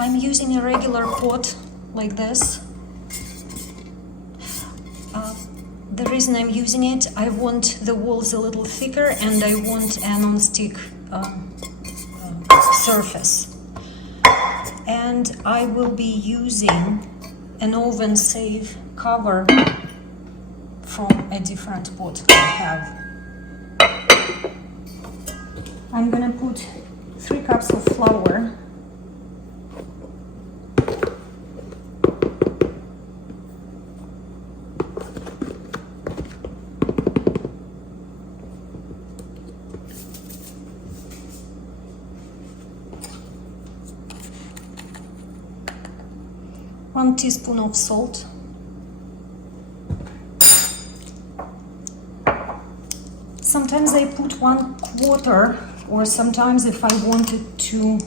I'm using a regular pot like this. The reason I'm using it, I want the walls a little thicker and I want a non-stick surface. And I will be using an oven-safe cover from a different pot I have. I'm gonna put 3 cups of flour. One teaspoon of salt. Sometimes I put 1/4, or sometimes if I wanted to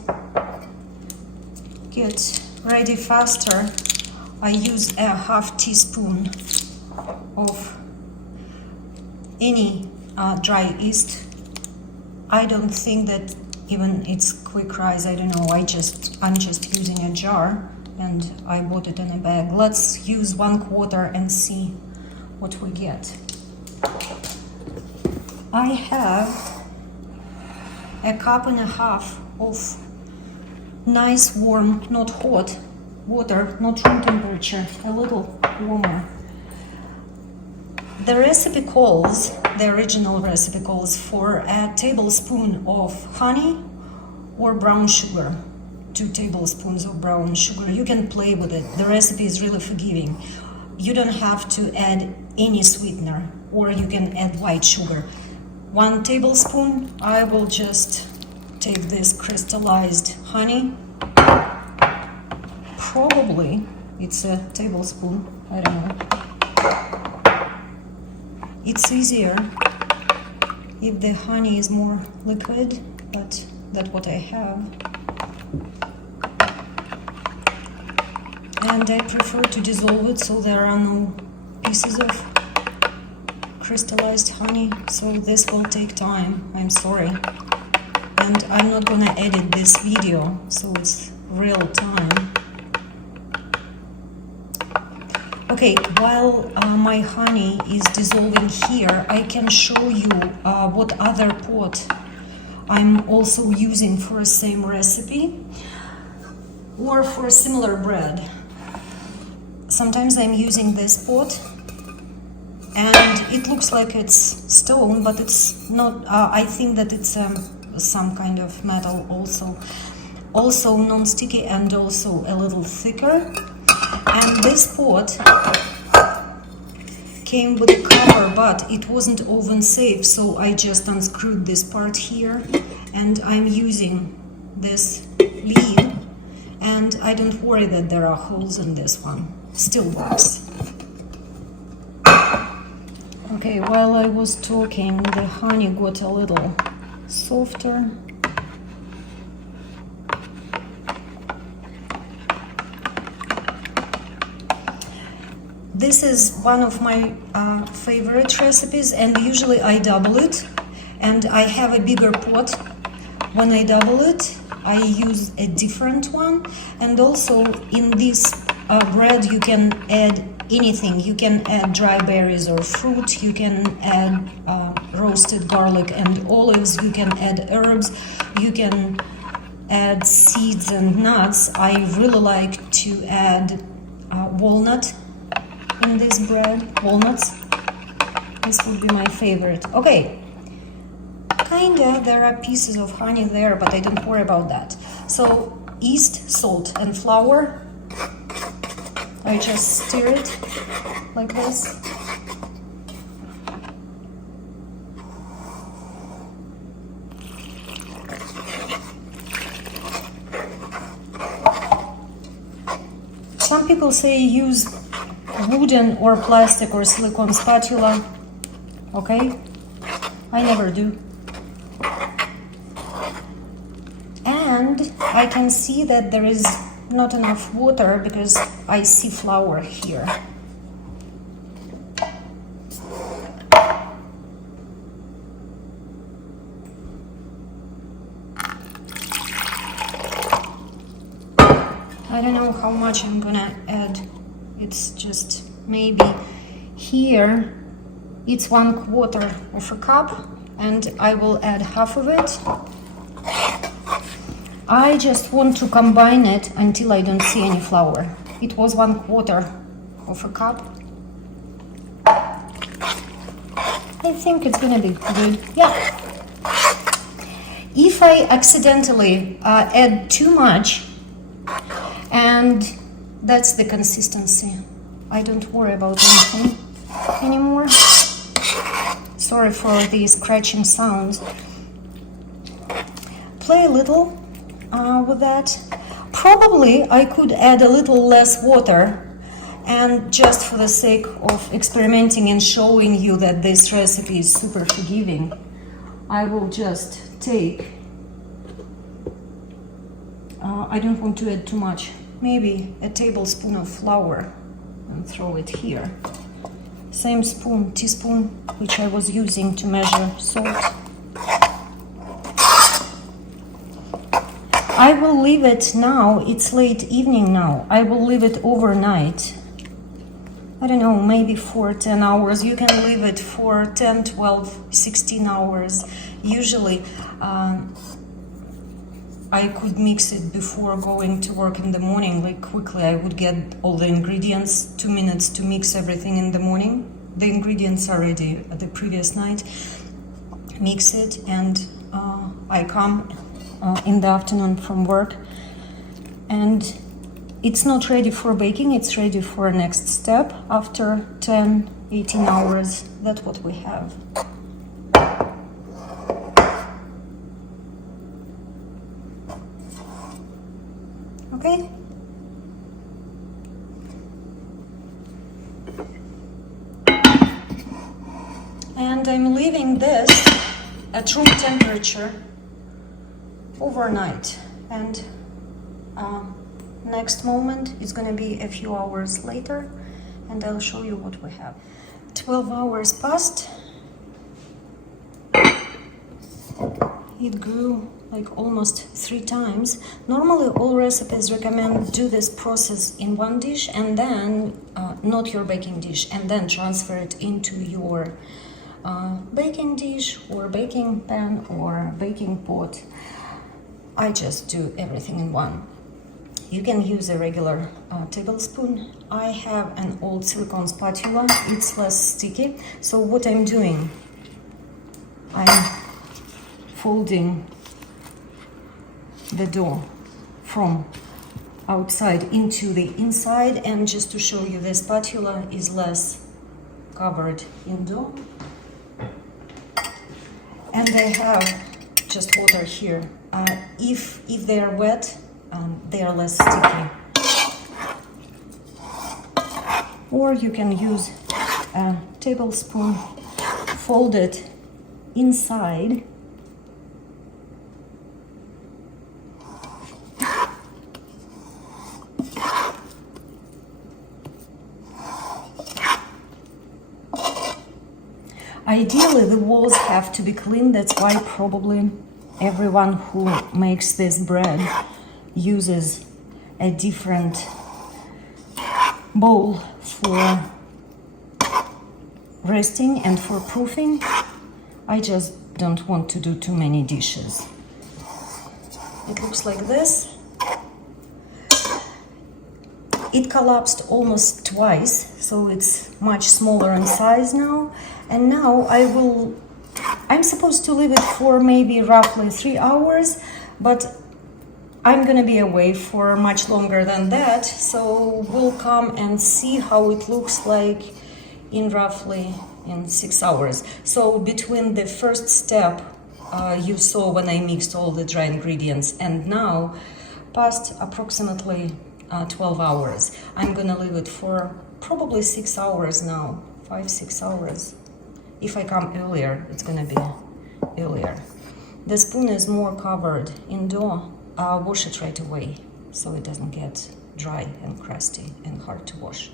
get ready faster, I use a 1/2 teaspoon of any dry yeast. I don't think that even it's quick rise, I don't know, I'm just using a jar and I bought it in a bag. Let's use 1/4 and see what we get. I have a 1.5 cups of nice warm, not hot water, not room temperature, a little warmer. The recipe calls, the original recipe calls for a tablespoon of honey or brown sugar. 2 tablespoons of brown sugar. You can play with it. The recipe is really forgiving. You don't have to add any sweetener, or you can add white sugar. 1 tablespoon. I will just take this crystallized honey. Probably it's a tablespoon. I don't know. It's easier if the honey is more liquid, but that's what I have. And I prefer to dissolve it so there are no pieces of crystallized honey, so this will take time, I'm sorry. And I'm not gonna edit this video, so it's real time. Okay, while my honey is dissolving here, I can show you what other pot I'm also using for the same recipe or for similar bread. Sometimes I'm using this pot and it looks like it's stone, but it's not. I think that it's some kind of metal also non-sticky and also a little thicker. And this pot came with a cover, but it wasn't oven safe, so I just unscrewed this part here and I'm using this lid, and I don't worry that there are holes in this one. Still works. Okay, while I was talking, the honey got a little softer. This is one of my favorite recipes, and usually I double it, and I have a bigger pot. When I double it, I use a different one, and also in this bread you can add anything. You can add dry berries or fruit, you can add roasted garlic and olives, you can add herbs, you can add seeds and nuts. I really like to add walnut in this bread, walnuts. This would be my favorite. Okay, kinda there are pieces of honey there, but I don't worry about that. So yeast, salt and flour. I just stir it like this. Some people say use wooden or plastic or silicone spatula. Okay, I never do. And I can see that there is not enough water because I see flour here. I don't know how much I'm gonna add. It's just maybe here it's 1/4 of a cup, and I will add half of it. I just want to combine it until I don't see any flour. It was 1/4 of a cup. I think it's gonna be good. Yeah. If I accidentally add too much, and that's the consistency, I don't worry about anything anymore. Sorry for the scratching sounds. Play a little with that. Probably I could add a little less water, and just for the sake of experimenting and showing you that this recipe is super forgiving, I will just take, I don't want to add too much, maybe a tablespoon of flour, and throw it here. Same spoon, teaspoon, which I was using to measure salt. I will leave it now, it's late evening now, I will leave it overnight. I don't know, maybe for 10 hours. You can leave it for 10, 12, 16 hours. Usually, I could mix it before going to work in the morning, like quickly. I would get all the ingredients, 2 minutes to mix everything in the morning. The ingredients are ready the previous night. Mix it, and I come in the afternoon from work, and it's not ready for baking, it's ready for next step after 10, 18 hours. That's what we have. Okay? And I'm leaving this at room temperature overnight, and next moment is going to be a few hours later, and I'll show you what we have. 12 hours passed. It grew like almost 3 times. Normally all recipes recommend do this process in one dish, and then not your baking dish, and then transfer it into your baking dish or baking pan or baking pot. I just do everything in one. You can use a regular tablespoon. I have an old silicone spatula, it's less sticky. So what I'm doing, I'm folding the dough from outside into the inside, and just to show you, the spatula is less covered in dough. And I have just water here. If they are wet, they are less sticky. Or you can use a tablespoon, fold it inside, ideally the walls have to be clean. That's why probably everyone who makes this bread uses a different bowl for resting and for proofing. I just don't want to do too many dishes. It looks like this. It collapsed almost twice, so it's much smaller in size now. And now I'm supposed to leave it for maybe roughly 3 hours, but I'm gonna be away for much longer than that, so we'll come and see how it looks like in roughly 6 hours. So between the first step you saw when I mixed all the dry ingredients and now, past approximately 12 hours. I'm gonna leave it for probably 6 hours now, 5-6 hours. If I come earlier, it's gonna be earlier. The spoon is more covered in dough. Wash it right away so it doesn't get dry and crusty and hard to wash.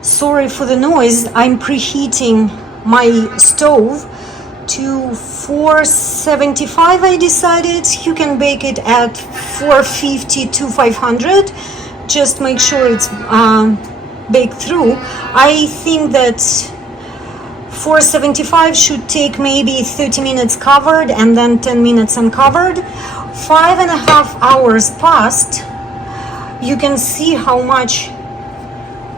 Sorry for the noise. I'm preheating my stove to 475. I decided you can bake it at 450 to 500. Just make sure it's baked through. I think that 475 should take maybe 30 minutes covered and then 10 minutes uncovered. 5.5 hours passed. You can see how much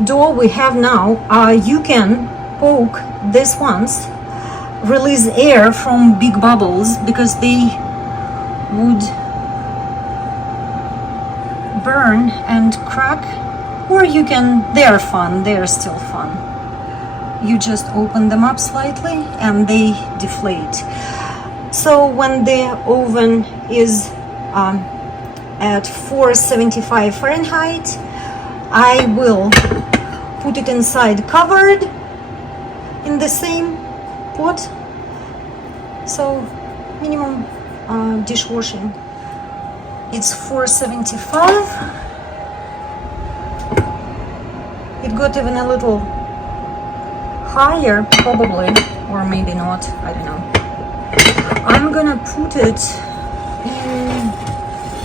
dough we have now. You can poke this once, release air from big bubbles because they would burn and crack, or you can, they're fun, they're still fun. You just open them up slightly and they deflate. So when the oven is at 475 Fahrenheit, I will put it inside covered in the same pot, so minimum dishwashing. It's 475. It got even a little higher probably, or maybe not, I don't know. I'm gonna put it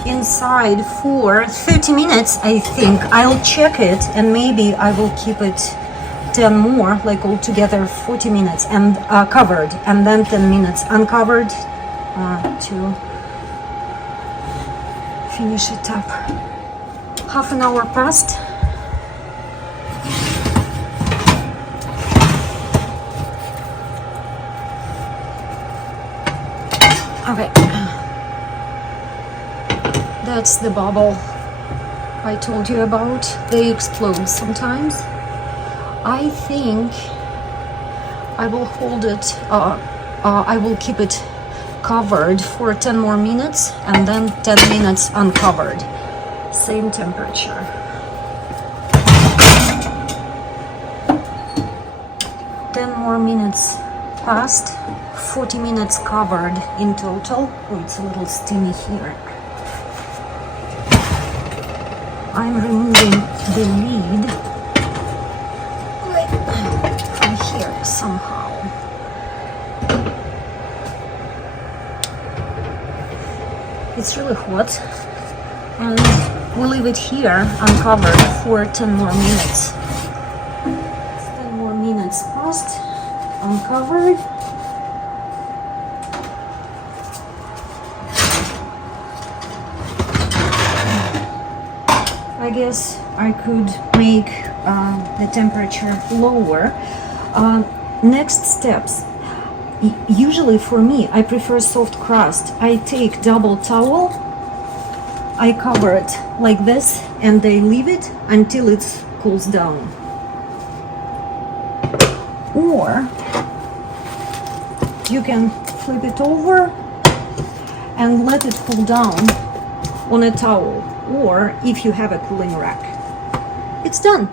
inside for 30 minutes, I think. I'll check it and maybe I will keep it 10 more, like altogether 40 minutes and covered, and then 10 minutes uncovered to finish it up. Half an hour passed. Okay, that's the bubble I told you about. They explode sometimes. I think I will hold it, I will keep it covered for 10 more minutes and then 10 minutes uncovered. Same temperature. Ten more minutes passed. 40 minutes covered in total. Oh, it's a little steamy here. I'm removing the lid from here somehow. It's really hot, and we'll leave it here uncovered for 10 more minutes. 10 more minutes passed, uncovered. I guess I could make the temperature lower. Next steps. Usually for me, I prefer soft crust. I take double towel, I cover it like this, and I leave it until it cools down. Or you can flip it over and let it cool down on a towel, or if you have a cooling rack. It's done.